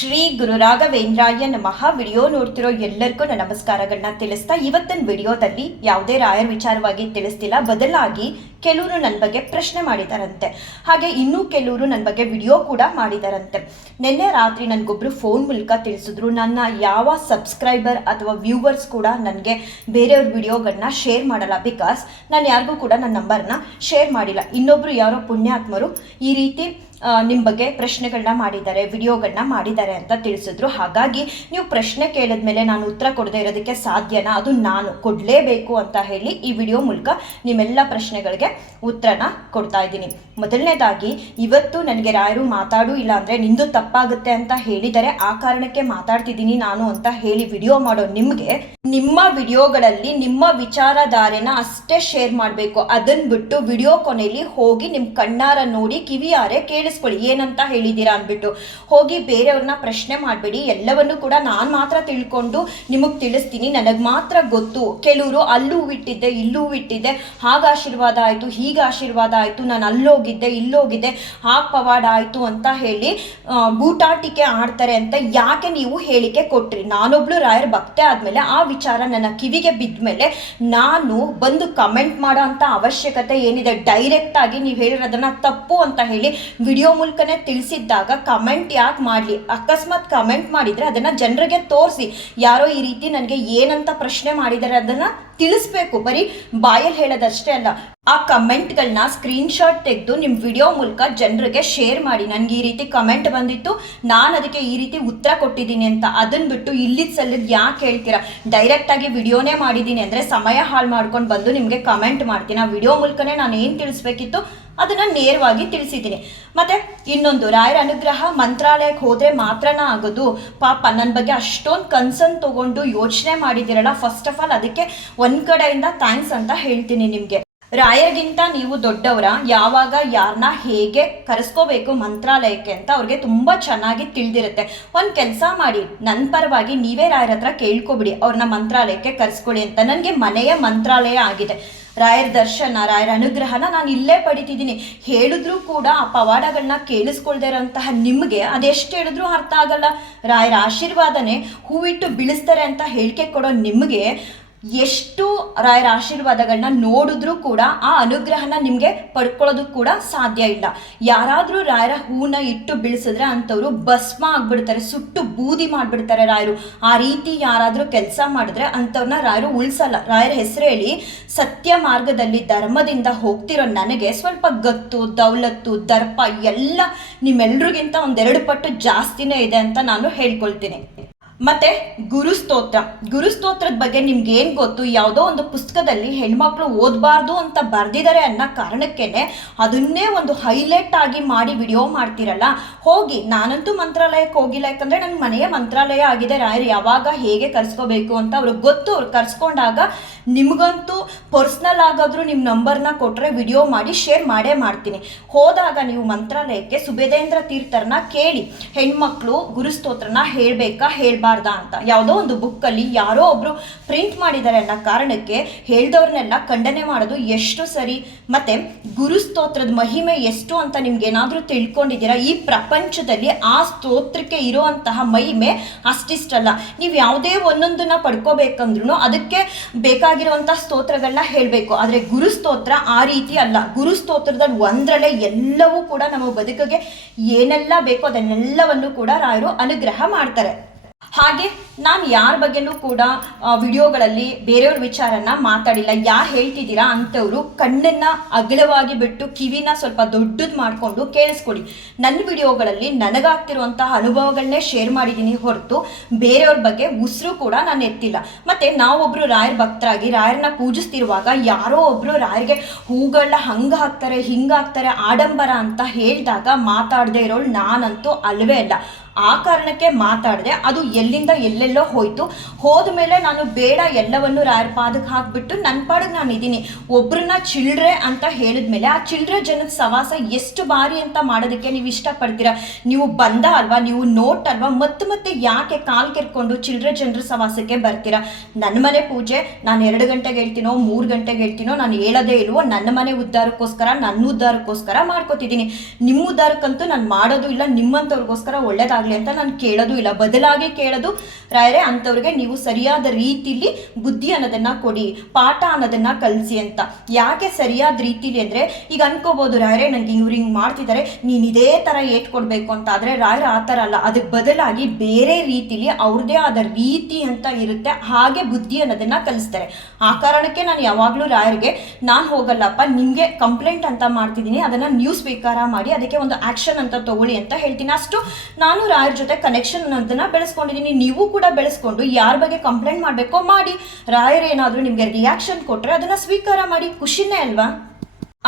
ಶ್ರೀ ಗುರು ರಾಘವೇಂದ್ರಾಯ ನಮಃ. ವಿಡಿಯೋ ನೋಡ್ತಿರೋ ಎಲ್ಲರಿಗೂ ನನ್ನ ನಮಸ್ಕಾರಗಳನ್ನ ತಿಳಿಸ್ತಾ, ಇವತ್ತಿನ ವಿಡಿಯೋದಲ್ಲಿ ಯಾವುದೇ ರಾಯರ ವಿಚಾರವಾಗಿ ತಿಳಿಸ್ತಿಲ್ಲ, ಬದಲಾಗಿ ಕೆಲವರು ನನ್ನ ಬಗ್ಗೆ ಪ್ರಶ್ನೆ ಮಾಡಿದಾರಂತೆ. ಹಾಗೆ ಇನ್ನೂ ಕೆಲವರು ನನ್ನ ಬಗ್ಗೆ ವಿಡಿಯೋ ಕೂಡ ಮಾಡಿದಾರಂತೆ. ನಿನ್ನೆ ರಾತ್ರಿ ನನಗೊಬ್ರು ಫೋನ್ ಮೂಲಕ ತಿಳಿಸಿದ್ರು, ನನ್ನ ಯಾವ ಸಬ್ಸ್ಕ್ರೈಬರ್ ಅಥವಾ ವ್ಯೂವರ್ಸ್ ಕೂಡ ನನಗೆ ಬೇರೆಯವ್ರ ವಿಡಿಯೋಗಳನ್ನ ಶೇರ್ ಮಾಡಲ್ಲ, ಬಿಕಾಸ್ ನಾನು ಯಾರಿಗೂ ಕೂಡ ನನ್ನ ನಂಬರ್ನ ಶೇರ್ ಮಾಡಿಲ್ಲ. ಇನ್ನೊಬ್ರು ಯಾರೋ ಪುಣ್ಯಾತ್ಮರು ಈ ರೀತಿ ನಿಮ್ಮ ಬಗ್ಗೆ ಪ್ರಶ್ನೆಗಳನ್ನ ಮಾಡಿದ್ದಾರೆ, ವಿಡಿಯೋಗಳನ್ನ ಮಾಡಿದ್ದಾರೆ ಅಂತ ತಿಳಿಸಿದ್ರು. ಹಾಗಾಗಿ ನೀವು ಪ್ರಶ್ನೆ ಕೇಳಿದ್ಮೇಲೆ ನಾನು ಉತ್ತರ ಕೊಡದೇ ಇರೋದಕ್ಕೆ ಸಾಧ್ಯನಾ? ಅದು ನಾನು ಕೊಡಲೇಬೇಕು ಅಂತ ಹೇಳಿ ಈ ವಿಡಿಯೋ ಮೂಲಕ ನಿಮ್ಮೆಲ್ಲ ಪ್ರಶ್ನೆಗಳಿಗೆ ಉತ್ತರನ ಕೊಡ್ತಾ ಇದ್ದೀನಿ. ಮೊದಲನೇದಾಗಿ, ಇವತ್ತು ನನಗೆ ರಾಯರು ಮಾತಾಡು ಇಲ್ಲ ಅಂದರೆ ನಿಂದು ತಪ್ಪಾಗುತ್ತೆ ಅಂತ ಹೇಳಿದರೆ ಆ ಕಾರಣಕ್ಕೆ ಮಾತಾಡ್ತಿದ್ದೀನಿ ನಾನು ಅಂತ ಹೇಳಿ ವಿಡಿಯೋ ಮಾಡೋ ನಿಮಗೆ ನಿಮ್ಮ ವಿಡಿಯೋಗಳಲ್ಲಿ ನಿಮ್ಮ ವಿಚಾರಧಾರೆನ ಅಷ್ಟೇ ಶೇರ್ ಮಾಡಬೇಕು. ಅದನ್ನ ಬಿಟ್ಟು ವಿಡಿಯೋ ಕೊನೆಯಲ್ಲಿ ಹೋಗಿ ನಿಮ್ಮ ಕಣ್ಣಾರ ನೋಡಿ ಕಿವಿಯಾರೆ ಕೇಳಿಸ್ಕೊಳ್ಳಿ ಏನಂತ ಹೇಳಿದ್ದೀರಾ ಅಂದ್ಬಿಟ್ಟು ಹೋಗಿ ಬೇರೆಯವ್ರನ್ನ ಪ್ರಶ್ನೆ ಮಾಡಬೇಡಿ. ಎಲ್ಲವನ್ನು ಕೂಡ ನಾನು ಮಾತ್ರ ತಿಳ್ಕೊಂಡು ನಿಮಗೆ ತಿಳಿಸ್ತೀನಿ, ನನಗೆ ಮಾತ್ರ ಗೊತ್ತು. ಕೆಲವರು ಅಲ್ಲೂ ಬಿಟ್ಟಿದ್ದೆ ಇಲ್ಲೂ ಬಿಟ್ಟಿದ್ದೆ, ಹಾಗ ಆಶೀರ್ವಾದ ಆಯಿತು ಹೀಗ ಆಶೀರ್ವಾದ ಆಯಿತು, ನಾನು ಅಲ್ಲೋಗಿದ್ದೆ ಇಲ್ಲೋಗಿದ್ದೆ, ಹಾಗೆ ಪವಾಡ ಆಯಿತು ಅಂತ ಹೇಳಿ ಬೂಟಾಟಿಕೆ ಆಡ್ತಾರೆ ಅಂತ ಯಾಕೆ ನೀವು ಹೇಳಿಕೆ ಕೊಟ್ರಿ? ನಾನೊಬ್ಳು ರಾಯರ ಭಕ್ತೆ ಆದಮೇಲೆ ಆ ವಿಚಾರ ನನ್ನ ಕಿವಿಗೆ ಬಿದ್ದ ಮೇಲೆ ನಾನು ಬಂದು ಕಮೆಂಟ್ ಮಾಡೋ ಅಂಥ ಅವಶ್ಯಕತೆ ಏನಿದೆ? ಡೈರೆಕ್ಟ್ ಆಗಿ ನೀವು ಹೇಳಿರೋದನ್ನ ತಪ್ಪು ಅಂತ ಹೇಳಿ ವಿಡಿಯೋ ಮೂಲಕನೇ ತಿಳಿಸಿದ್ದಾಗ ಕಮೆಂಟ್ ಯಾಕೆ ಮಾಡಲಿ? ಅಕಸ್ಮಾತ್ ಕಮೆಂಟ್ ಮಾಡಿದರೆ ಅದನ್ನು ಜನರಿಗೆ ತೋರಿಸಿ, ಯಾರೋ ಈ ರೀತಿ ನನಗೆ ಏನಂತ ಪ್ರಶ್ನೆ ಮಾಡಿದ್ದಾರೆ ಅದನ್ನು ತಿಳಿಸ್ಬೇಕು. ಬರೀ ಬಾಯಲ್ಲಿ ಹೇಳೋದಷ್ಟೇ ಅಲ್ಲ, ಆ ಕಮೆಂಟ್ಗಳನ್ನ ಸ್ಕ್ರೀನ್ಶಾಟ್ ತೆಗೆದು ನಿಮ್ಮ ವಿಡಿಯೋ ಮೂಲಕ ಜನರಿಗೆ ಶೇರ್ ಮಾಡಿ. ನನಗೆ ಈ ರೀತಿ ಕಮೆಂಟ್ ಬಂದಿತ್ತು, ನಾನು ಅದಕ್ಕೆ ಈ ರೀತಿ ಉತ್ತರ ಕೊಟ್ಟಿದ್ದೀನಿ ಅಂತ. ಅದನ್ನ ಬಿಟ್ಟು ಇಲ್ಲಿದ್ದು ಸಲ್ಲಿದ್ದು ಯಾಕೆ ಹೇಳ್ತೀರಾ? ಡೈರೆಕ್ಟಾಗಿ ವಿಡಿಯೋನೇ ಮಾಡಿದ್ದೀನಿ ಅಂದರೆ ಸಮಯ ಹಾಳು ಮಾಡ್ಕೊಂಡು ಬಂದು ನಿಮಗೆ ಕಮೆಂಟ್ ಮಾಡ್ತೀನಿ. ಆ ವಿಡಿಯೋ ಮೂಲಕನೇ ನಾನು ಏನು ತಿಳಿಸ್ಬೇಕಿತ್ತು ಅದನ್ನು ನೇರವಾಗಿ ತಿಳಿಸಿದ್ದೀನಿ. ಮತ್ತು ಇನ್ನೊಂದು, ರಾಯರ ಅನುಗ್ರಹ ಮಂತ್ರಾಲಯಕ್ಕೆ ಹೋದರೆ ಮಾತ್ರನ ಆಗೋದು? ಪಾಪ ನನ್ನ ಬಗ್ಗೆ ಅಷ್ಟೊಂದು ಕನ್ಸರ್ನ್ ತೊಗೊಂಡು ಯೋಚನೆ ಮಾಡಿದ್ದೀರಲ್ಲ, ಫಸ್ಟ್ ಆಫ್ ಆಲ್ ಅದಕ್ಕೆ ಒಂದು ಕಡೆಯಿಂದ ಥ್ಯಾಂಕ್ಸ್ ಅಂತ ಹೇಳ್ತೀನಿ ನಿಮಗೆ. ರಾಯರಿಗಿಂತ ನೀವು ದೊಡ್ಡವರ, ಯಾವಾಗ ಯಾರನ್ನ ಹೇಗೆ ಕರೆಸ್ಕೋಬೇಕು ಮಂತ್ರಾಲಯಕ್ಕೆ ಅಂತ ಅವ್ರಿಗೆ ತುಂಬ ಚೆನ್ನಾಗಿ ತಿಳಿದಿರುತ್ತೆ. ಒಂದು ಕೆಲಸ ಮಾಡಿ, ನನ್ನ ಪರವಾಗಿ ನೀವೇ ರಾಯರ ಹತ್ರ ಕೇಳ್ಕೊಬಿಡಿ, ಅವ್ರನ್ನ ಮಂತ್ರಾಲಯಕ್ಕೆ ಕರೆಸ್ಕೊಳ್ಳಿ ಅಂತ. ನನಗೆ ಮನೆಯ ಮಂತ್ರಾಲಯ ಆಗಿದೆ. ರಾಯರ ದರ್ಶನ, ರಾಯರ ಅನುಗ್ರಹನ ನಾನು ಇಲ್ಲೇ ಪಡಿತಿದ್ದೀನಿ. ಹೇಳಿದ್ರೂ ಕೂಡ ಆ ಪವಾಡಗಳನ್ನ ಕೇಳಿಸ್ಕೊಳ್ದೇ ಇರೋಂತಹ ನಿಮಗೆ ಅದೆಷ್ಟು ಹೇಳಿದ್ರೂ ಅರ್ಥ ಆಗಲ್ಲ. ರಾಯರ ಆಶೀರ್ವಾದನೇ ಹೂವಿಟ್ಟು ಬೀಳಿಸ್ತಾರೆ ಅಂತ ಹೇಳಿಕೆ ಕೊಡೋ ನಿಮಗೆ ಎಷ್ಟು ರಾಯರ ಆಶೀರ್ವಾದಗಳನ್ನ ನೋಡಿದ್ರೂ ಕೂಡ ಆ ಅನುಗ್ರಹನ ನಿಮಗೆ ಪಡ್ಕೊಳ್ಳೋದಕ್ಕೆ ಕೂಡ ಸಾಧ್ಯ ಇಲ್ಲ. ಯಾರಾದರೂ ರಾಯರ ಹೂನ ಇಟ್ಟು ಬೀಳಿಸಿದ್ರೆ ಅಂಥವ್ರು ಭಸ್ಮ ಆಗ್ಬಿಡ್ತಾರೆ, ಸುಟ್ಟು ಬೂದಿ ಮಾಡಿಬಿಡ್ತಾರೆ ರಾಯರು. ಆ ರೀತಿ ಯಾರಾದರೂ ಕೆಲಸ ಮಾಡಿದ್ರೆ ಅಂಥವ್ರನ್ನ ರಾಯರು ಉಳಿಸಲ್ಲ. ರಾಯರ ಹೆಸರು ಹೇಳಿ ಸತ್ಯ ಮಾರ್ಗದಲ್ಲಿ ಧರ್ಮದಿಂದ ಹೋಗ್ತಿರೋ ನನಗೆ ಸ್ವಲ್ಪ ಗತ್ತು, ದೌಲತ್ತು, ದರ್ಪ ಎಲ್ಲ ನಿಮ್ಮೆಲ್ರಿಗಿಂತ ಒಂದೆರಡು ಪಟ್ಟು ಜಾಸ್ತಿನೇ ಇದೆ ಅಂತ ನಾನು ಹೇಳ್ಕೊಳ್ತೀನಿ. ಮತ್ತೆ ಗುರುಸ್ತೋತ್ರದ ಬಗ್ಗೆ ನಿಮ್ಗೆ ಏನು ಗೊತ್ತು? ಯಾವುದೋ ಒಂದು ಪುಸ್ತಕದಲ್ಲಿ ಹೆಣ್ಮಕ್ಳು ಓದಬಾರ್ದು ಅಂತ ಬರೆದಿದ್ದಾರೆ ಅನ್ನೋ ಕಾರಣಕ್ಕೇನೆ ಅದನ್ನೇ ಒಂದು ಹೈಲೈಟ್ ಆಗಿ ಮಾಡಿ ವಿಡಿಯೋ ಮಾಡ್ತಿರಲ್ಲ. ಹೋಗಿ, ನಾನಂತೂ ಮಂತ್ರಾಲಯಕ್ಕೆ ಹೋಗಿಲ್ಲ, ಯಾಕಂದರೆ ನನ್ನ ಮನೆಯ ಮಂತ್ರಾಲಯ ಆಗಿದೆ. ರಾಯರು ಯಾವಾಗ ಹೇಗೆ ಕರ್ಸ್ಕೋಬೇಕು ಅಂತ ಅವ್ರಿಗೆ ಗೊತ್ತು. ಅವ್ರು ಕರ್ಸ್ಕೊಂಡಾಗ ನಿಮಗಂತೂ ಪರ್ಸ್ನಲ್ ಆಗಾದರೂ ನಿಮ್ಮ ನಂಬರ್ನ ಕೊಟ್ಟರೆ ವಿಡಿಯೋ ಮಾಡಿ ಶೇರ್ ಮಾಡೇ ಮಾಡ್ತೀನಿ. ಹೋದಾಗ ನೀವು ಮಂತ್ರಾಲಯಕ್ಕೆ ಸುಬೇದೇಂದ್ರ ತೀರ್ಥರನ್ನ ಕೇಳಿ, ಹೆಣ್ಮಕ್ಳು ಗುರುಸ್ತೋತ್ರನ ಹೇಳಬೇಕಾ ಹೇಳ್ಬಾರ್ದಾ ಅಂತ. ಯಾವುದೋ ಒಂದು ಬುಕ್ಕಲ್ಲಿ ಯಾರೋ ಒಬ್ರು ಪ್ರಿಂಟ್ ಮಾಡಿದ್ದಾರೆ ಅನ್ನೋ ಕಾರಣಕ್ಕೆ ಹೇಳ್ದವ್ರನ್ನೆಲ್ಲ ಖಂಡನೆ ಮಾಡೋದು ಎಷ್ಟು ಸರಿ? ಮತ್ತೆ ಗುರುಸ್ತೋತ್ರದ ಮಹಿಮೆ ಎಷ್ಟು ಅಂತ ನಿಮ್ಗೆ ಏನಾದರೂ ತಿಳ್ಕೊಂಡಿದ್ದೀರಾ? ಈ ಪ್ರಪಂಚದಲ್ಲಿ ಆ ಸ್ತೋತ್ರಕ್ಕೆ ಇರುವಂತಹ ಮಹಿಮೆ ಅಷ್ಟಿಷ್ಟಲ್ಲ. ನೀವು ಯಾವುದೇ ಒಂದೊಂದನ್ನ ಪಡ್ಕೋಬೇಕಂದ್ರೂ ಅದಕ್ಕೆ ಬೇಕಾಗಿರುವಂತಹ ಸ್ತೋತ್ರಗಳನ್ನ ಹೇಳಬೇಕು. ಆದರೆ ಗುರುಸ್ತೋತ್ರ ಆ ರೀತಿ ಅಲ್ಲ. ಗುರುಸ್ತೋತ್ರದಲ್ಲಿ ಒಂದರಲ್ಲೇ ಎಲ್ಲವೂ ಕೂಡ ನಮ್ಮ ಬದುಕಿಗೆ ಏನೆಲ್ಲ ಬೇಕೋ ಅದನ್ನೆಲ್ಲವನ್ನು ಕೂಡ ರಾಯರು ಅನುಗ್ರಹ ಮಾಡ್ತಾರೆ. ಹಾಗೆ ನಾನು ಯಾರ ಬಗ್ಗೆನೂ ಕೂಡ ವಿಡಿಯೋಗಳಲ್ಲಿ ಬೇರೆಯವ್ರ ವಿಚಾರನ ಮಾತಾಡಿಲ್ಲ. ಯಾರು ಹೇಳ್ತಿದ್ದೀರಾ ಅಂಥವ್ರು ಕಣ್ಣನ್ನು ಅಗಲವಾಗಿ ಬಿಟ್ಟು ಕಿವಿನ ಸ್ವಲ್ಪ ದೊಡ್ಡದು ಮಾಡಿಕೊಂಡು ಕೇಳಿಸ್ಕೊಡಿ. ನನ್ನ ವಿಡಿಯೋಗಳಲ್ಲಿ ನನಗಾಗ್ತಿರುವಂತಹ ಅನುಭವಗಳನ್ನೇ ಶೇರ್ ಮಾಡಿದ್ದೀನಿ ಹೊರತು ಬೇರೆಯವ್ರ ಬಗ್ಗೆ ಉಸಿರು ಕೂಡ ನಾನು ಎತ್ತಿಲ್ಲ. ಮತ್ತು ನಾವೊಬ್ಬರು ರಾಯರ ಭಕ್ತರಾಗಿ ರಾಯರನ್ನ ಪೂಜಿಸ್ತಿರುವಾಗ ಯಾರೋ ಒಬ್ಬರು ರಾಯರಿಗೆ ಹೂಗಳನ್ನ ಹಂಗೆ ಹಾಕ್ತಾರೆ ಹಿಂಗೆ ಹಾಕ್ತಾರೆ ಆಡಂಬರ ಅಂತ ಹೇಳಿದಾಗ ಮಾತಾಡದೇ ಇರೋಳು ನಾನಂತೂ ಅಲ್ವೇ ಅಲ್ಲ. ಆ ಕಾರಣಕ್ಕೆ ಮಾತಾಡಿದೆ. ಅದು ಎಲ್ಲಿಂದ ಎಲ್ಲೆಲ್ಲೋ ಹೋಯ್ತು. ಹೋದ ಮೇಲೆ ನಾನು ಬೇಡ, ಎಲ್ಲವನ್ನು ರಾಯರ ಪಾದಕ್ಕೆ ಹಾಕ್ಬಿಟ್ಟು ನನ್ನ ಪಾಡಿಗೆ ನಾನು ಇದ್ದೀನಿ. ಒಬ್ರನ್ನ ಚಿಲ್ಡ್ರೆ ಅಂತ ಹೇಳಿದ್ಮೇಲೆ ಆ ಚಿಲ್ಡ್ರೆ ಜನದ ಸವಾಸ ಎಷ್ಟು ಬಾರಿ ಅಂತ ಮಾಡೋದಕ್ಕೆ ನೀವು ಇಷ್ಟಪಡ್ತೀರಾ? ನೀವು ಬಂದ ಅಲ್ವಾ, ನೀವು ನೋಟ್ ಅಲ್ವಾ, ಮತ್ತೆ ಯಾಕೆ ಕಾಲು ಕೆರ್ಕೊಂಡು ಚಿಲ್ಡ್ರೆ ಜನರ ಸವಾಸಕ್ಕೆ ಬರ್ತೀರಾ? ನನ್ನ ಮನೆ ಪೂಜೆ ನಾನು 2 ಗಂಟೆಗೆ ಹೇಳ್ತೀನೋ 3 ಗಂಟೆಗೆ ಹೇಳ್ತೀನೋ ನಾನು ಹೇಳೋದೇ ಇಲ್ವೋ, ನನ್ನ ಮನೆ ಉದ್ಧಾರಕ್ಕೋಸ್ಕರ ನನ್ನ ಉದ್ಧಾರಕ್ಕೋಸ್ಕರ ಮಾಡ್ಕೋತಿದ್ದೀನಿ. ನಿಮ್ಮ ಉದ್ಧಾರಕ್ಕಂತೂ ನಾನು ಮಾಡೋದು ಇಲ್ಲ. ನಿಮ್ಮಂಥವ್ರಿಗೋಸ್ಕರ ಒಳ್ಳೇದಾಗ ಒಳ್ಳೇದಾಗ್ಲಿ ಅಂತ ನಾನು ಕೇಳೋದು ಇಲ್ಲ, ಬದಲಾಗಿ ಕೇಳೋದು ರಾಯರೇ ಅಂಥವ್ರಿಗೆ ನೀವು ಸರಿಯಾದ ರೀತಿಲಿ ಬುದ್ಧಿ ಅನ್ನೋದನ್ನ ಕೊಡಿ, ಪಾಠ ಅನ್ನೋದನ್ನ ಕಲಿಸಿ ಅಂತ. ಯಾಕೆ ಸರಿಯಾದ ರೀತಿಲಿ ಅಂದರೆ, ಈಗ ಅನ್ಕೋಬಹುದು ರಾಯರೇ ನನಗೆ ಇವ್ರು ಹಿಂಗೆ ಮಾಡ್ತಿದ್ದಾರೆ, ನೀನು ಇದೇ ಥರ ಏಟ್ ಕೊಡಬೇಕು ಅಂತ. ಆದರೆ ರಾಯರ ಆ ಥರ ಅಲ್ಲ, ಅದಕ್ಕೆ ಬದಲಾಗಿ ಬೇರೆ ರೀತಿಲಿ ಅವ್ರದ್ದೇ ಆದ ರೀತಿ ಅಂತ ಇರುತ್ತೆ, ಹಾಗೆ ಬುದ್ಧಿ ಅನ್ನೋದನ್ನ ಕಲಿಸ್ತಾರೆ. ಆ ಕಾರಣಕ್ಕೆ ನಾನು ಯಾವಾಗಲೂ ರಾಯರಿಗೆ ನಾನು ಹೋಗಲ್ಲಪ್ಪ, ನಿಮಗೆ ಕಂಪ್ಲೇಂಟ್ ಅಂತ ಮಾಡ್ತಿದ್ದೀನಿ, ಅದನ್ನು ನೀವು ಸ್ವೀಕಾರ ಮಾಡಿ ಅದಕ್ಕೆ ಒಂದು ಆ್ಯಕ್ಷನ್ ಅಂತ ತಗೊಳ್ಳಿ ಅಂತ ಹೇಳ್ತೀನಿ. ಅಷ್ಟು ನಾನು ರಾಯರ ಜೊತೆ ಕನೆಕ್ಷನ್ ಅನ್ನೋದನ್ನ ಬೆಳೆಸ್ಕೊಂಡಿದ್ದೀನಿ. ನೀವು ಕೂಡ ಬೆಳೆಸ್ಕೊಂಡು ಯಾರ ಬಗ್ಗೆ ಕಂಪ್ಲೇಂಟ್ ಮಾಡಬೇಕೋ ಮಾಡಿ, ರಾಯರ್ ಏನಾದರೂ ನಿಮಗೆ ರಿಯಾಕ್ಷನ್ ಕೊಟ್ಟರೆ ಅದನ್ನು ಸ್ವೀಕಾರ ಮಾಡಿ, ಖುಷಿನೇ ಅಲ್ವಾ?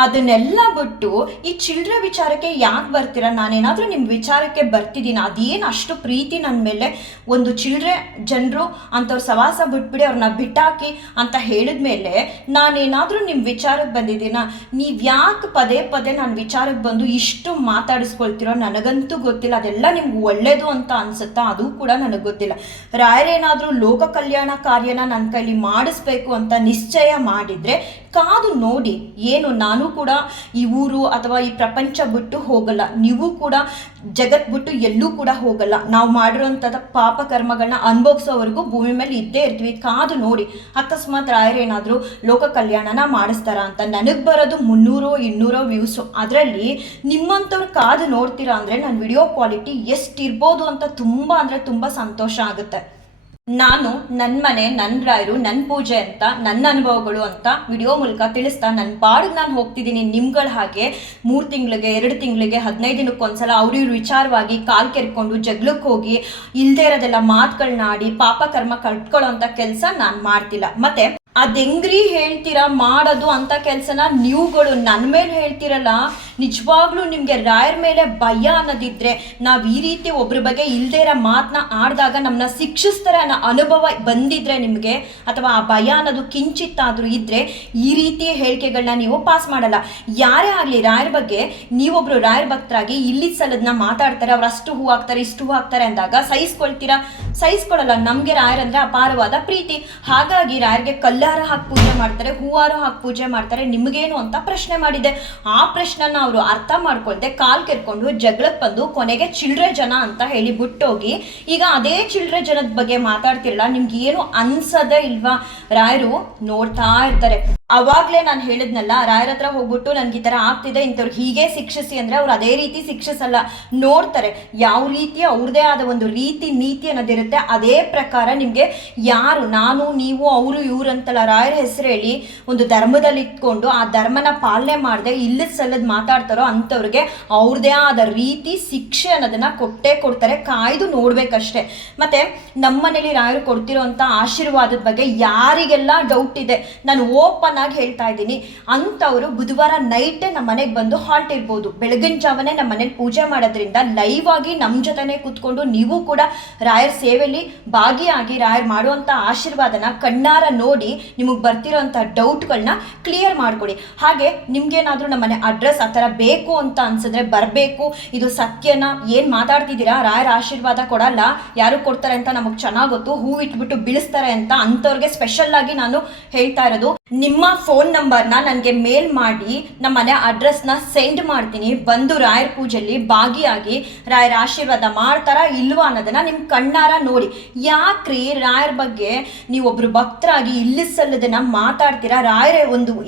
ಅದನ್ನೆಲ್ಲ ಬಿಟ್ಟು ಈ ಚಿಲ್ಡ್ರೆ ವಿಚಾರಕ್ಕೆ ಯಾಕೆ ಬರ್ತೀರಾ? ನಾನೇನಾದರೂ ನಿಮ್ಮ ವಿಚಾರಕ್ಕೆ ಬರ್ತಿದ್ದೀನಿ, ಅದೇನು ಅಷ್ಟು ಪ್ರೀತಿ ನನ್ನ ಮೇಲೆ, ಒಂದು ಚಿಲ್ಡ್ರೆ ಜನರು ಅಂಥವ್ರು ಸವಾಸ ಬಿಟ್ಬಿಡಿ, ಅವ್ರನ್ನ ಬಿಟ್ಟಾಕಿ ಅಂತ ಹೇಳಿದ್ಮೇಲೆ ನಾನೇನಾದರೂ ನಿಮ್ಮ ವಿಚಾರಕ್ಕೆ ಬಂದಿದ್ದೀನ? ನೀವು ಯಾಕೆ ಪದೇ ಪದೇ ನನ್ನ ವಿಚಾರಕ್ಕೆ ಬಂದು ಇಷ್ಟು ಮಾತಾಡಿಸ್ಕೊಳ್ತಿರೋ ನನಗಂತೂ ಗೊತ್ತಿಲ್ಲ. ಅದೆಲ್ಲ ನಿಮ್ಗೆ ಒಳ್ಳೇದು ಅಂತ ಅನ್ಸುತ್ತಾ? ಅದು ಕೂಡ ನನಗೆ ಗೊತ್ತಿಲ್ಲ. ರಾಯರೇನಾದರೂ ಲೋಕ ಕಲ್ಯಾಣ ಕಾರ್ಯನ ನನ್ನ ಕೈಲಿ ಮಾಡಿಸ್ಬೇಕು ಅಂತ ನಿಶ್ಚಯ ಮಾಡಿದರೆ ಕಾದು ನೋಡಿ. ಏನು ನಾನು ಕೂಡ ಈ ಊರು ಅಥವಾ ಈ ಪ್ರಪಂಚ ಬಿಟ್ಟು ಹೋಗಲ್ಲ, ನೀವು ಕೂಡ ಜಗತ್ ಬಿಟ್ಟು ಎಲ್ಲೂ ಕೂಡ ಹೋಗಲ್ಲ. ನಾವು ಮಾಡಿರೋಂಥದ್ದು ಪಾಪ ಕರ್ಮಗಳನ್ನ ಅನುಭವಿಸೋವರೆಗೂ ಭೂಮಿ ಮೇಲೆ ಇದ್ದೇ ಇರ್ತೀವಿ. ಕಾದು ನೋಡಿ, ಅಕಸ್ಮಾತ್ ರಾಯರೇನಾದರೂ ಲೋಕ ಕಲ್ಯಾಣನ ಮಾಡಿಸ್ತಾರ ಅಂತ. ನನಗೆ ಬರೋದು 300-200 ವ್ಯೂಸು, ಅದರಲ್ಲಿ ನಿಮ್ಮಂಥವ್ರು ಕಾದು ನೋಡ್ತೀರಾ ಅಂದರೆ ನನ್ನ ವಿಡಿಯೋ ಕ್ವಾಲಿಟಿ ಎಷ್ಟಿರ್ಬೋದು ಅಂತ ತುಂಬ ಅಂದರೆ ತುಂಬ ಸಂತೋಷ ಆಗುತ್ತೆ. ನಾನು ನನ್ನ ಮನೆ, ನನ್ನ ರಾಯರು, ನನ್ನ ಪೂಜೆ ಅಂತ, ನನ್ನ ಅನುಭವಗಳು ಅಂತ ವಿಡಿಯೋ ಮೂಲಕ ತಿಳಿಸ್ತಾ ನನ್ನ ಪಾಡಿಗೆ ನಾನು ಹೋಗ್ತಿದ್ದೀನಿ. ನಿಮ್ಗಳ ಹಾಗೆ 3 ತಿಂಗಳಿಗೆ 2 ತಿಂಗಳಿಗೆ 15 ದಿನಕ್ಕೊಂದ್ಸಲ ಅವ್ರಿವ್ರ ವಿಚಾರವಾಗಿ ಕಾಲು ಕೆರ್ಕೊಂಡು ಜಗಳಕ್ಕೆ ಹೋಗಿ ಇಲ್ಲದೇ ಇರೋದೆಲ್ಲ ಮಾತುಗಳನ್ನ ಆಡಿ ಪಾಪ ಕರ್ಮ ಕಟ್ಕೊಳ್ಳೋ ಅಂತ ಕೆಲಸ ನಾನು ಮಾಡ್ತಿಲ್ಲ. ಮತ್ತೆ ಅದೆಂಗ್ರಿ ಹೇಳ್ತೀರಾ ಮಾಡೋದು ಅಂತ ಕೆಲಸನ ನೀವುಗಳು ನನ್ನ ಮೇಲೆ ಹೇಳ್ತಿರಲ್ಲ. ನಿಜವಾಗ್ಲೂ ನಿಮಗೆ ರಾಯರ ಮೇಲೆ ಭಯ ಅನ್ನೋದಿದ್ರೆ, ನಾವು ಈ ರೀತಿ ಒಬ್ರ ಬಗ್ಗೆ ಇಲ್ಲದೇ ಇರೋ ಮಾತನ್ನ ಆಡಿದಾಗ ನಮ್ಮನ್ನ ಶಿಕ್ಷಿಸ್ತಾರೆ ಅನ್ನೋ ಅನುಭವ ಬಂದಿದ್ರೆ ನಿಮಗೆ, ಅಥವಾ ಆ ಭಯ ಅನ್ನೋದು ಕಿಂಚಿತ್ತಾದರೂ ಇದ್ದರೆ ಈ ರೀತಿ ಹೇಳಿಕೆಗಳನ್ನ ನೀವು ಪಾಸ್ ಮಾಡಲ್ಲ. ಯಾರೇ ಆಗಲಿ ರಾಯರ ಬಗ್ಗೆ ನೀವೊಬ್ರು ರಾಯರ ಭಕ್ತರಾಗಿ ಇಲ್ಲಿ ಸಲದನ್ನ ಮಾತಾಡ್ತಾರೆ, ಅವ್ರು ಅಷ್ಟು ಹೂ ಹಾಕ್ತಾರೆ ಇಷ್ಟು ಹೂ ಹಾಕ್ತಾರೆ ಅಂದಾಗ ಸಹಿಸ್ಕೊಳ್ತೀರಾ? ಸಹಿಸ್ಕೊಳ್ಳಲ್ಲ. ನಮಗೆ ರಾಯರಂದ್ರೆ ಅಪಾರವಾದ ಪ್ರೀತಿ, ಹಾಗಾಗಿ ರಾಯರಿಗೆ ಕಲ್ಲಾರ ಹಾಕಿ ಪೂಜೆ ಮಾಡ್ತಾರೆ, ಹೂವಾರ ಹಾಕಿ ಪೂಜೆ ಮಾಡ್ತಾರೆ. ನಿಮಗೇನು ಅಂತ ಪ್ರಶ್ನೆ ಮಾಡಿದೆ. ಆ ಪ್ರಶ್ನೆನ ಅವರು ಅರ್ಥ ಮಾಡ್ಕೊಳ್ದೆ ಕಾಲ್ ಕೆರ್ಕೊಂಡು ಜಗಳಕ್ಕೆ ಬಂದು ಕೊನೆಗೆ ಚಿಲ್ಡ್ರೆ ಜನ ಅಂತ ಹೇಳಿ ಬಿಟ್ಟೋಗಿ ಈಗ ಅದೇ ಚಿಲ್ಡ್ರೆ ಜನದ ಬಗ್ಗೆ ಮಾತಾಡ್ತಿರಲ್ಲ. ನಿಮ್ಗೆ ಏನು ಅನ್ಸದೇ ಇಲ್ವಾ? ರಾಯರು ನೋಡ್ತಾ ಇರ್ತಾರೆ. ಅವಾಗಲೇ ನಾನು ಹೇಳಿದ್ನಲ್ಲ, ರಾಯರ ಹತ್ರ ಹೋಗ್ಬಿಟ್ಟು ನನಗೆ ಈ ಥರ ಆಗ್ತಿದೆ, ಇಂಥವ್ರು ಹೀಗೆ ಶಿಕ್ಷಿಸಿ ಅಂದರೆ ಅವ್ರು ಅದೇ ರೀತಿ ಶಿಕ್ಷಿಸಲ್ಲ. ನೋಡ್ತಾರೆ ಯಾವ ರೀತಿ ಅವ್ರದೇ ಆದ ಒಂದು ರೀತಿ ನೀತಿ ಅನ್ನೋದಿರುತ್ತೆ, ಅದೇ ಪ್ರಕಾರ ನಿಮಗೆ ಯಾರು ನಾನು ನೀವು ಅವರು ಇವ್ರು ಅಂತಲ್ಲ, ರಾಯರ ಹೆಸರು ಹೇಳಿ ಒಂದು ಧರ್ಮದಲ್ಲಿ ಇಟ್ಕೊಂಡು ಆ ಧರ್ಮನ ಪಾಲನೆ ಮಾಡದೆ ಇಲ್ಲದ ಸಲ್ಲದ ಮಾತಾಡ್ತಾರೋ ಅಂಥವ್ರಿಗೆ ಅವ್ರದೇ ಆದ ರೀತಿ ಶಿಕ್ಷೆ ಅನ್ನೋದನ್ನ ಕೊಟ್ಟೇ ಕೊಡ್ತಾರೆ. ಕಾಯ್ದು ನೋಡ್ಬೇಕಷ್ಟೆ. ಮತ್ತೆ ನಮ್ಮನೇಲಿ ರಾಯರು ಕೊಡ್ತಿರೋ ಅಂಥ ಆಶೀರ್ವಾದದ ಬಗ್ಗೆ ಯಾರಿಗೆಲ್ಲ ಡೌಟ್ ಇದೆ, ನಾನು ಓಪನ್ ಆಗಿ ಹೇಳ್ತಾ ಇದ್ದೀನಿ, ಅಂಥವ್ರು ಬುಧವಾರ ನೈಟೇ ನಮ್ಮ ಮನೆಗೆ ಬಂದು ಹಾಲ್ಟ್ ಇರ್ಬೋದು. ಬೆಳಗಿನ ಜಾವನೇ ನಮ್ಮ ಮನೇಲಿ ಪೂಜೆ ಮಾಡೋದ್ರಿಂದ ಲೈವ್ ಆಗಿ ನಮ್ಮ ಜೊತೆನೆ ಕೂತ್ಕೊಂಡು ನೀವು ಕೂಡ ರಾಯರ ಸೇವೆಯಲ್ಲಿ ಭಾಗಿಯಾಗಿ ರಾಯರ್ ಮಾಡುವಂಥ ಆಶೀರ್ವಾದನ ಕಣ್ಣಾರ ನೋಡಿ ನಿಮಗೆ ಬರ್ತಿರೋಂಥ ಡೌಟ್ಗಳನ್ನ ಕ್ಲಿಯರ್ ಮಾಡ್ಕೊಡಿ. ಹಾಗೆ ನಿಮ್ಗೇನಾದರೂ ನಮ್ಮ ಮನೆ ಅಡ್ರೆಸ್ ಆ ಥರ ಬೇಕು ಅಂತ ಅನ್ಸಿದ್ರೆ ಬರಬೇಕು, ಇದು ಸತ್ಯನ ಏನು ಮಾತಾಡ್ತಿದ್ದೀರಾ, ರಾಯರ ಆಶೀರ್ವಾದ ಕೊಡಲ್ಲ, ಯಾರು ಕೊಡ್ತಾರೆ ಅಂತ ನಮಗೆ ಚೆನ್ನಾಗಿ ಗೊತ್ತು, ಹೂ ಇಟ್ಬಿಟ್ಟು ಬೀಳಿಸ್ತಾರೆ ಅಂತ ಅಂಥವ್ರಿಗೆ ಸ್ಪೆಷಲ್ ಆಗಿ ನಾನು ಹೇಳ್ತಾ ಇರೋದು. ನಿಮ್ಮ ಫೋನ್ ನಂಬರ್ನ ನನಗೆ ಮೇಲ್ ಮಾಡಿ ನಮ್ಮ ಮನೆ ಅಡ್ರೆಸ್ನ ಸೆಂಡ್ ಮಾಡ್ತೀನಿ. ಬಂದು ರಾಯರ ಪೂಜೆಯಲ್ಲಿ ಭಾಗಿಯಾಗಿ ರಾಯರ ಆಶೀರ್ವಾದ ಮಾಡ್ತಾರಾ ಇಲ್ವಾ ಅನ್ನೋದನ್ನ ನಿಮ್ಮ ಕಣ್ಣಾರ ನೋಡಿ. ಯಾಕ್ರಿ ರಾಯರ ಬಗ್ಗೆ ನೀವೊಬ್ರು ಭಕ್ತರಾಗಿ ಇಲ್ಲಿ ಸಲ್ಲದನ್ನ ಮಾತಾಡ್ತೀರಾ? ರಾಯರೇ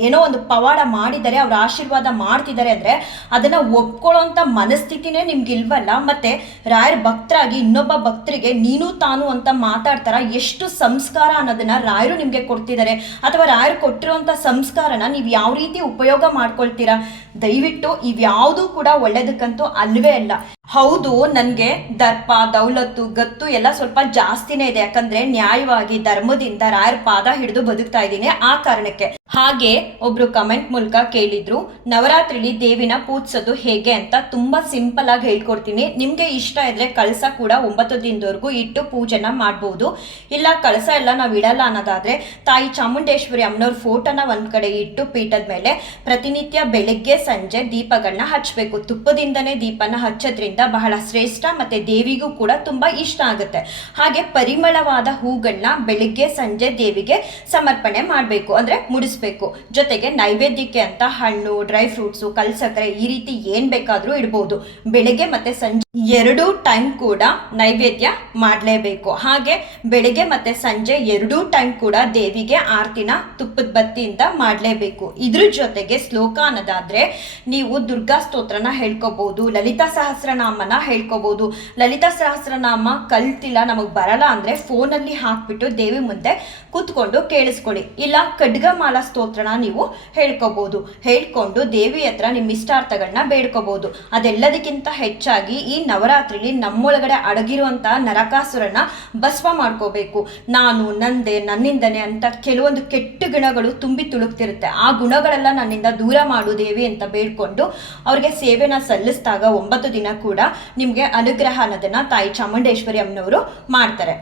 ಏನೋ ಒಂದು ಪವಾಡ ಮಾಡಿದ್ದಾರೆ, ಅವ್ರ ಆಶೀರ್ವಾದ ಮಾಡ್ತಿದ್ದಾರೆ ಅಂದರೆ ಅದನ್ನು ಒಪ್ಕೊಳ್ಳೋಂಥ ಮನಸ್ಥಿತಿನೇ ನಿಮ್ಗಿಲ್ವಲ್ಲ. ಮತ್ತೆ ರಾಯರ ಭಕ್ತರಾಗಿ ಇನ್ನೊಬ್ಬ ಭಕ್ತರಿಗೆ ನೀನು ತಾನು ಅಂತ ಮಾತಾಡ್ತಾರ? ಎಷ್ಟು ಸಂಸ್ಕಾರ ಅನ್ನೋದನ್ನ ರಾಯರು ನಿಮಗೆ ಕೊಡ್ತಿದ್ದಾರೆ, ಅಥವಾ ರಾಯರು ಕೊಟ್ಟಿರುವಂಥ ಸಂಸ್ಕಾರನ ನೀವು ಯಾವ ರೀತಿ ಉಪಯೋಗ ಮಾಡ್ಕೊಳ್ತೀರಾ? ದಯವಿಟ್ಟು ಇವ್ಯಾವುದೂ ಕೂಡ ಒಳ್ಳೇದಕ್ಕಂತೂ ಅಲ್ವೇ ಅಲ್ಲ. ಹೌದು, ನನಗೆ ದರ್ಪ ದೌಲತ್ತು ಗತ್ತು ಎಲ್ಲ ಸ್ವಲ್ಪ ಜಾಸ್ತಿನೇ ಇದೆ, ಯಾಕಂದ್ರೆ ನ್ಯಾಯವಾಗಿ ಧರ್ಮದಿಂದ ರಾಯರ ಪಾದ ಹಿಡಿದು ಬದುಕ್ತಾ ಇದ್ದೀನಿ. ಆ ಕಾರಣಕ್ಕೆ ಹಾಗೆ ಒಬ್ರು ಕಮೆಂಟ್ ಮೂಲಕ ಕೇಳಿದ್ರು, ನವರಾತ್ರಿಲಿ ದೇವಿನ ಪೂಜಿಸೋದು ಹೇಗೆ ಅಂತ. ತುಂಬಾ ಸಿಂಪಲ್ ಆಗಿ ಹೇಳ್ಕೊಡ್ತೀನಿ. ನಿಮ್ಗೆ ಇಷ್ಟ ಇದ್ರೆ ಕಳಸ ಕೂಡ 9 ದಿನದವರೆಗೂ ಇಟ್ಟು ಪೂಜೆನ ಮಾಡ್ಬೋದು. ಇಲ್ಲ ಕಳಸ ಎಲ್ಲ ನಾವು ಇಡಲ್ಲ ಅನ್ನೋದಾದ್ರೆ ತಾಯಿ ಚಾಮುಂಡೇಶ್ವರಿ ಅಮ್ಮನವ್ರ ಫೋಟೋನ ಒಂದ್ ಕಡೆ ಇಟ್ಟು ಪೀಠದ ಮೇಲೆ ಪ್ರತಿನಿತ್ಯ ಬೆಳಿಗ್ಗೆ ಸಂಜೆ ದೀಪಗಳನ್ನ ಹಚ್ಚಬೇಕು. ತುಪ್ಪದಿಂದನೇ ದೀಪನ ಹಚ್ಚೋದ್ರಿಂದ ಬಹಳ ಶ್ರೇಷ್ಠ, ಮತ್ತೆ ದೇವಿಗೂ ಕೂಡ ತುಂಬಾ ಇಷ್ಟ ಆಗುತ್ತೆ. ಹಾಗೆ ಪರಿಮಳವಾದ ಹೂಗಳನ್ನ ಬೆಳಿಗ್ಗೆ ಸಂಜೆ ದೇವಿಗೆ ಸಮರ್ಪಣೆ ಮಾಡಬೇಕು, ಅಂದ್ರೆ ಮುಡಿಸ್ಬೇಕು. ಜೊತೆಗೆ ನೈವೇದ್ಯಕ್ಕೆ ಅಂತ ಹಣ್ಣು, ಡ್ರೈ ಫ್ರೂಟ್ಸು, ಕಲ್ಸಕ್ಕರೆ ಈ ರೀತಿ ಏನ್ ಬೇಕಾದ್ರೂ ಇಡ್ಬೋದು. ಬೆಳಿಗ್ಗೆ ಮತ್ತೆ ಸಂಜೆ ಎರಡೂ ಟೈಮ್ ಕೂಡ ನೈವೇದ್ಯ ಮಾಡಲೇಬೇಕು. ಹಾಗೆ ಬೆಳಿಗ್ಗೆ ಮತ್ತು ಸಂಜೆ ಎರಡೂ ಟೈಮ್ ಕೂಡ ದೇವಿಗೆ ಆರತಿನ ತುಪ್ಪದ ಬತ್ತಿಯಿಂದ ಮಾಡಲೇಬೇಕು. ಇದ್ರ ಜೊತೆಗೆ ಶ್ಲೋಕ ಅನ್ನೋದಾದರೆ ನೀವು ದುರ್ಗಾ ಸ್ತೋತ್ರನ ಹೇಳ್ಕೊಬೋದು, ಲಲಿತಾ ಸಹಸ್ರನಾಮನ ಹೇಳ್ಕೊಬೋದು. ಲಲಿತಾ ಸಹಸ್ರನಾಮ ಕಲ್ತಿಲ್ಲ, ನಮಗೆ ಬರಲ್ಲ ಅಂದರೆ ಫೋನಲ್ಲಿ ಹಾಕ್ಬಿಟ್ಟು ದೇವಿ ಮುಂದೆ ಕೂತ್ಕೊಂಡು ಕೇಳಿಸ್ಕೊಳ್ಳಿ. ಇಲ್ಲ ಖಡ್ಗಮಾಲಾ ಸ್ತೋತ್ರನ ನೀವು ಹೇಳ್ಕೊಬೋದು. ಹೇಳ್ಕೊಂಡು ದೇವಿ ಹತ್ರ ನಿಮ್ಮ ಇಷ್ಟಾರ್ಥಗಳನ್ನ ಬೇಡ್ಕೋಬೋದು. ಅದೆಲ್ಲದಕ್ಕಿಂತ ಹೆಚ್ಚಾಗಿ ಈ ನವರಾತ್ರಿಲಿ ನಮ್ಮೊಳಗಡೆ ಅಡಗಿರುವಂತಹ ನರಕಾಸುರನ ಭಸ್ಮ ಮಾಡ್ಕೋಬೇಕು. ನಾನು ನಂದೆ ನನ್ನಿಂದನೆ ಅಂತ ಕೆಲವೊಂದು ಕೆಟ್ಟ ಗುಣಗಳು ತುಂಬಿ ತುಳುಕ್ತಿರುತ್ತೆ. ಆ ಗುಣಗಳೆಲ್ಲ ನನ್ನಿಂದ ದೂರ ಮಾಡು ದೇವಿ ಅಂತ ಬೇಡ್ಕೊಂಡು ಅವ್ರಿಗೆ ಸೇವೆನ ಸಲ್ಲಿಸಿದಾಗ 9 ದಿನ ಕೂಡ ನಿಮಗೆ ಅನುಗ್ರಹ ಅನ್ನೋದನ್ನ ತಾಯಿ ಚಾಮುಂಡೇಶ್ವರಿ ಅಮ್ಮನವರು ಮಾಡ್ತಾರೆ.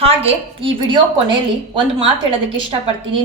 ಹಾಗೆ ಈ ವಿಡಿಯೋ ಕೊನೆಯಲ್ಲಿ ಒಂದು ಮಾತು ಹೇಳೋದಕ್ಕೆ ಇಷ್ಟಪಡ್ತೀನಿ.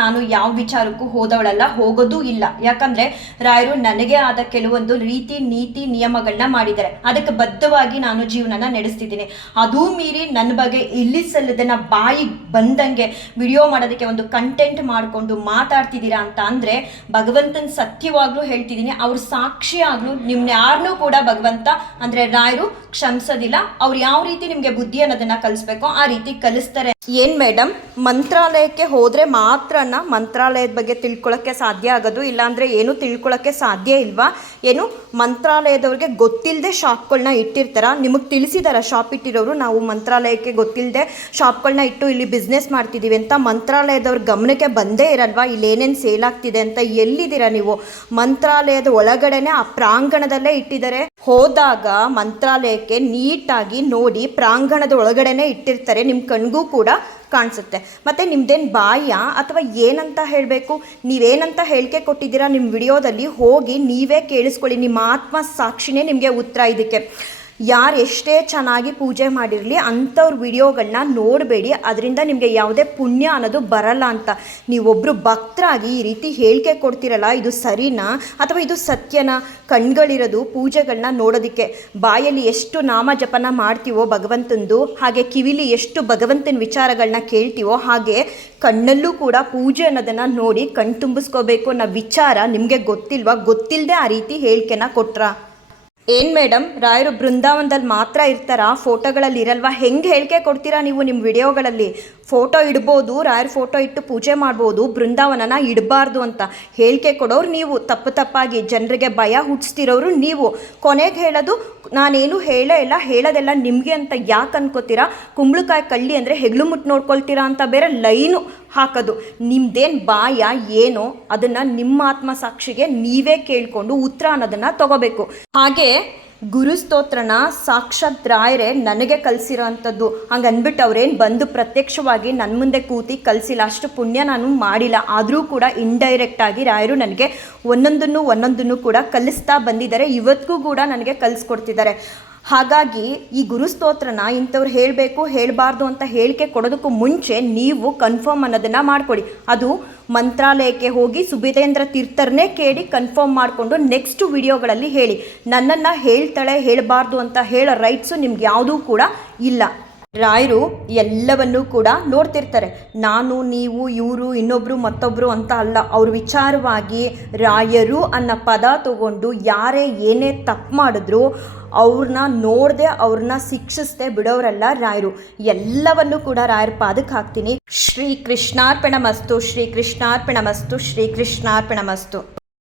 ನಾನು ಯಾವ ವಿಚಾರಕ್ಕೂ ಹೋದವಳಲ್ಲ, ಹೋಗೋದೂ ಇಲ್ಲ. ಯಾಕಂದರೆ ರಾಯರು ನನಗೆ ಆದ ಕೆಲವೊಂದು ರೀತಿ ನೀತಿ ನಿಯಮಗಳನ್ನ ಮಾಡಿದ್ದಾರೆ. ಅದಕ್ಕೆ ಬದ್ಧವಾಗಿ ನಾನು ಜೀವನನ ನಡೆಸ್ತಿದ್ದೀನಿ. ಅದೂ ಮೀರಿ ನನ್ನ ಬಗ್ಗೆ ಇಲ್ಲಿ ಸಲ್ಲದನ್ನ ಬಾಯಿ ಬಂದಂಗೆ ವಿಡಿಯೋ ಮಾಡೋದಕ್ಕೆ ಒಂದು ಕಂಟೆಂಟ್ ಮಾಡಿಕೊಂಡು ಮಾತಾಡ್ತಿದ್ದೀರಾ ಅಂತ ಅಂದರೆ ಭಗವಂತನ ಸತ್ಯವಾಗ್ಲೂ ಹೇಳ್ತಿದ್ದೀನಿ, ಅವ್ರ ಸಾಕ್ಷಿಯಾಗ್ಲೂ ನಿಮ್ನ ಯಾರನ್ನೂ ಕೂಡ ಭಗವಂತ ಅಂದರೆ ರಾಯರು ಕ್ಷಮಿಸೋದಿಲ್ಲ. ಅವ್ರು ಯಾವ ರೀತಿ ನಿಮಗೆ ಬುದ್ಧಿ ಅನ್ನೋದನ್ನ ಕಲಿಸ್ಬೇಕೋ ಆ ರೀತಿ ಕಲಿಸ್ತಾರೆ. ಏನ್ ಮೇಡಮ್, ಮಂತ್ರಾಲಯಕ್ಕೆ ಹೋದ್ರೆ ಮಾತ್ರನ ಮಂತ್ರಾಲಯದ ಬಗ್ಗೆ ತಿಳ್ಕೊಳ್ಳೋಕ್ಕೆ ಸಾಧ್ಯ ಆಗೋದು, ಇಲ್ಲಾಂದ್ರೆ ಏನು ತಿಳ್ಕೊಳ್ಳೋಕ್ಕೆ ಸಾಧ್ಯ ಇಲ್ವಾ? ಏನು ಮಂತ್ರಾಲಯದವ್ರಿಗೆ ಗೊತ್ತಿಲ್ಲದೆ ಶಾಪ್ಗಳನ್ನ ಇಟ್ಟಿರ್ತಾರ? ನಿಮಗೆ ತಿಳಿಸಿದಾರ ಶಾಪ್ ಇಟ್ಟಿರೋರು ನಾವು ಮಂತ್ರಾಲಯಕ್ಕೆ ಗೊತ್ತಿಲ್ಲದೆ ಶಾಪ್ಗಳನ್ನ ಇಟ್ಟು ಇಲ್ಲಿ ಬಿಸ್ನೆಸ್ ಮಾಡ್ತಿದ್ದೀವಿ ಅಂತ? ಮಂತ್ರಾಲಯದವ್ರ ಗಮನಕ್ಕೆ ಬಂದೇ ಇರಲ್ವಾ ಇಲ್ಲಿ ಏನೇನು ಸೇಲ್ ಆಗ್ತಿದೆ ಅಂತ? ಎಲ್ಲಿದ್ದೀರಾ ನೀವು? ಮಂತ್ರಾಲಯದ ಒಳಗಡೆನೆ ಆ ಪ್ರಾಂಗಣದಲ್ಲೇ ಇಟ್ಟಿದ್ದಾರೆ. ಹೋದಾಗ ಮಂತ್ರಾಲಯಕ್ಕೆ ನೀಟಾಗಿ ನೋಡಿ ಪ್ರಾಂಗಣದ ಒಳಗಡೆನೆ ಇಟ್ಟಿರ್ತಾರೆ, ನಿಮ್ಮ ಕಣ್ಗೂ ಕೂಡ ಕಾಣಿಸುತ್ತೆ. ಮತ್ತು ನಿಮ್ದೇನು ಬಾಯ ಅಥವಾ ಏನಂತ ಹೇಳಬೇಕು, ನೀವೇನಂತ ಹೇಳಿಕೆ ಕೊಟ್ಟಿದ್ದೀರಾ ನಿಮ್ಮ ವಿಡಿಯೋದಲ್ಲಿ ಹೋಗಿ ನೀವೇ ಕೇಳಿಸ್ಕೊಳ್ಳಿ. ನಿಮ್ಮ ಆತ್ಮ ಸಾಕ್ಷಿನೇ ನಿಮಗೆ ಉತ್ತರ ಇದಕ್ಕೆ. ಯಾರು ಎಷ್ಟೇ ಚೆನ್ನಾಗಿ ಪೂಜೆ ಮಾಡಿರಲಿ ಅಂಥವ್ರ ವಿಡಿಯೋಗಳನ್ನ ನೋಡಬೇಡಿ, ಅದರಿಂದ ನಿಮಗೆ ಯಾವುದೇ ಪುಣ್ಯ ಅನ್ನೋದು ಬರಲ್ಲ ಅಂತ. ನೀವೊಬ್ಬರು ಭಕ್ತರಾಗಿ ಈ ರೀತಿ ಹೇಳಿಕೆ ಕೊಡ್ತಿರಲ್ಲ, ಇದು ಸರಿನಾ ಅಥವಾ ಇದು ಸತ್ಯನಾ? ಕಣ್ಗಳಿರೋದು ಪೂಜೆಗಳನ್ನ ನೋಡೋದಕ್ಕೆ. ಬಾಯಲ್ಲಿ ಎಷ್ಟು ನಾಮ ಜಪನ ಮಾಡ್ತೀವೋ ಭಗವಂತಂದು, ಹಾಗೆ ಕಿವಿಲಿ ಎಷ್ಟು ಭಗವಂತನ ವಿಚಾರಗಳನ್ನ ಕೇಳ್ತೀವೋ, ಹಾಗೆ ಕಣ್ಣಲ್ಲೂ ಕೂಡ ಪೂಜೆ ಅನ್ನೋದನ್ನು ನೋಡಿ ಕಣ್ ತುಂಬಿಸ್ಕೋಬೇಕು ಅನ್ನೋ ವಿಚಾರ ನಿಮಗೆ ಗೊತ್ತಿಲ್ವಾ? ಗೊತ್ತಿಲ್ಲದೆ ಆ ರೀತಿ ಹೇಳಿಕೆನ ಕೊಟ್ರಾ? ಏನು ಮೇಡಮ್, ರಾಯರು ಬೃಂದಾವನದಲ್ಲಿ ಮಾತ್ರ ಇರ್ತಾರಾ? ಫೋಟೋಗಳಲ್ಲಿ ಇರಲ್ವಾ? ಹೆಂಗೆ ಹೇಳಿಕೆ ಕೊಡ್ತೀರಾ ನೀವು ನಿಮ್ಮ ವಿಡಿಯೋಗಳಲ್ಲಿ? ಫೋಟೋ ಇಡ್ಬೋದು, ರಾಯರ ಫೋಟೋ ಇಟ್ಟು ಪೂಜೆ ಮಾಡ್ಬೋದು, ಬೃಂದಾವನನ ಇಡಬಾರ್ದು ಅಂತ ಹೇಳಿಕೆ ಕೊಡೋರು ನೀವು. ತಪ್ಪಾಗಿ ಜನರಿಗೆ ಭಯ ಹುಟ್ಟಿಸ್ತಿರೋರು ನೀವು. ಕೊನೆಗೆ ಹೇಳೋದು ನಾನೇನು ಹೇಳೇ ಇಲ್ಲ, ಹೇಳೋದೆಲ್ಲ ನಿಮಗೆ ಅಂತ ಯಾಕೆ ಅನ್ಕೋತೀರಾ? ಕುಂಬಳಕಾಯಿ ಕಳ್ಳಿ ಅಂದರೆ ಹೆಗ್ಲು ಮುಟ್ಟು ನೋಡ್ಕೊಳ್ತೀರಾ ಅಂತ ಬೇರೆ ಲೈನು ಹಾಕೋದು. ನಿಮ್ದೇನು ಬಾಯ ಏನೋ ಅದನ್ನು ನಿಮ್ಮ ಆತ್ಮ ಸಾಕ್ಷಿಗೆ ನೀವೇ ಕೇಳಿಕೊಂಡು ಉತ್ತರ ಅನ್ನೋದನ್ನು ತಗೋಬೇಕು. ಹಾಗೆ ಗುರುಸ್ತೋತ್ರನ ಸಾಕ್ಷಾತ್ ರಾಯರೇ ನನಗೆ ಕಲಿಸಿರೋ ಅಂಥದ್ದು. ಹಂಗೆ ಅಂದ್ಬಿಟ್ಟು ಅವ್ರೇನು ಬಂದು ಪ್ರತ್ಯಕ್ಷವಾಗಿ ನನ್ನ ಮುಂದೆ ಕೂತಿ ಕಲಿಸಿಲ್ಲ, ಅಷ್ಟು ಪುಣ್ಯ ನಾನು ಮಾಡಿಲ್ಲ. ಆದರೂ ಕೂಡ ಇಂಡೈರೆಕ್ಟಾಗಿ ರಾಯರು ನನಗೆ ಒಂದೊಂದನ್ನು ಕೂಡ ಕಲಿಸ್ತಾ ಬಂದಿದ್ದಾರೆ. ಇವತ್ತಿಗೂ ಕೂಡ ನನಗೆ ಕಲಿಸ್ಕೊಡ್ತಿದ್ದಾರೆ. ಹಾಗಾಗಿ ಈ ಗುರುಸ್ತೋತ್ರನ ಇಂಥವ್ರು ಹೇಳಬೇಕು ಹೇಳಬಾರ್ದು ಅಂತ ಹೇಳಿಕೆ ಕೊಡೋದಕ್ಕೂ ಮುಂಚೆ ನೀವು ಕನ್ಫರ್ಮ್ ಅನ್ನೋದನ್ನು ಮಾಡ್ಕೊಳ್ಳಿ. ಅದು ಮಂತ್ರಾಲಯಕ್ಕೆ ಹೋಗಿ ಸುಬುಧೇಂದ್ರ ತೀರ್ಥರನ್ನೇ ಕೇಳಿ ಕನ್ಫರ್ಮ್ ಮಾಡಿಕೊಂಡು ನೆಕ್ಸ್ಟ್ ವಿಡಿಯೋಗಳಲ್ಲಿ ಹೇಳಿ. ನನ್ನನ್ನು ಹೇಳ್ತಾಳೆ ಹೇಳಬಾರ್ದು ಅಂತ ಹೇಳೋ ರೈಟ್ಸು ನಿಮ್ಗೆ ಯಾವುದೂ ಕೂಡ ಇಲ್ಲ. ರಾಯರು ಎಲ್ಲವನ್ನೂ ಕೂಡ ನೋಡ್ತಿರ್ತಾರೆ. ನಾನು ನೀವು ಇವರು ಇನ್ನೊಬ್ಬರು ಮತ್ತೊಬ್ಬರು ಅಂತ ಅಲ್ಲ. ಅವ್ರ ವಿಚಾರವಾಗಿ ರಾಯರು ಅನ್ನೋ ಪದ ತಗೊಂಡು ಯಾರೇ ಏನೇ ತಪ್ಪು ಮಾಡಿದ್ರು ಅವ್ರನ್ನ ನೋಡದೆ ಅವ್ರನ್ನ ಶಿಕ್ಷಿಸದೆ ಬಿಡೋರಲ್ಲ ರಾಯರು. ಎಲ್ಲವನ್ನೂ ಕೂಡ ರಾಯರ ಪಾದಕ್ಕೆ ಹಾಕ್ತೀನಿ. ಶ್ರೀ ಕೃಷ್ಣಾರ್ಪಣಮಸ್ತು, ಶ್ರೀ ಕೃಷ್ಣಾರ್ಪಣಮಸ್ತು, ಶ್ರೀ ಕೃಷ್ಣಾರ್ಪಣಮಸ್ತು.